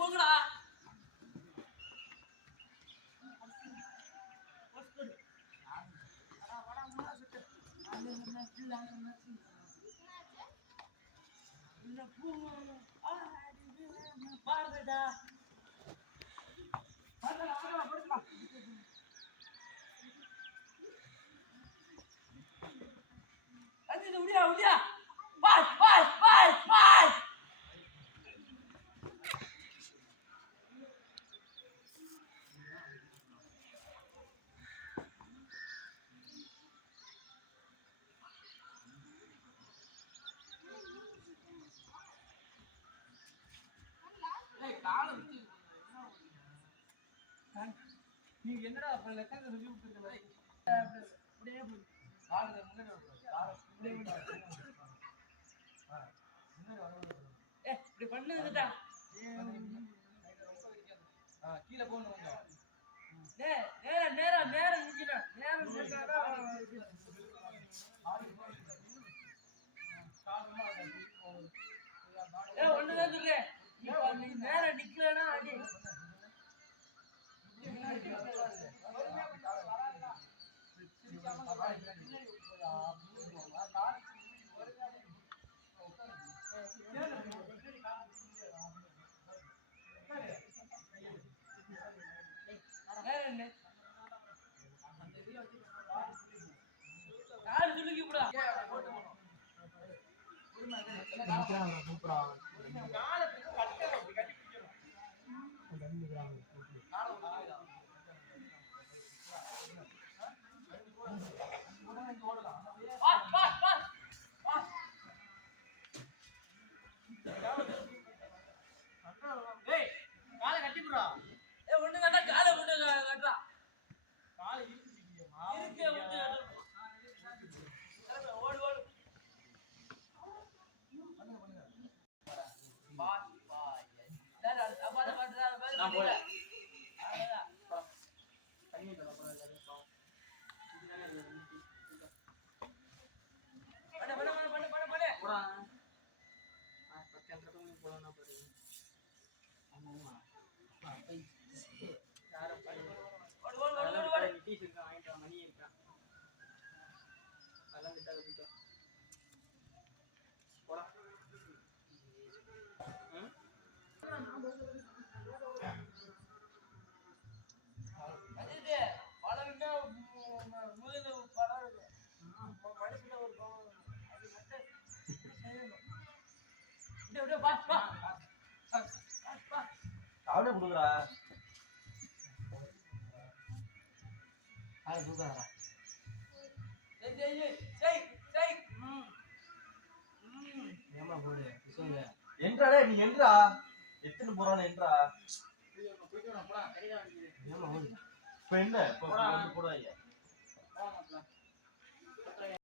போங்கடா. உடியா pass pass pass pass. நீங்க என்னடா அப்ப லெக்கத்துல சொல்லி விட்டுருக்கீங்க. அப்படியே ஆளுங்க முன்னாடி இப்படி பண்ணுங்கடா. கீழே போகணும். நேரம் நேரம் நேரம் நிக்கணும். நேரம் ஒண்ணுதான் சொல்றேன். நேரம் நிக்கலன்னா அடி. அவனே கொடுக்குறா. அது கொடுக்குறா. என்றாடே நீ என்றா எத்தனை போறானே என்றா. இப்ப என்ன போடுவாங்க.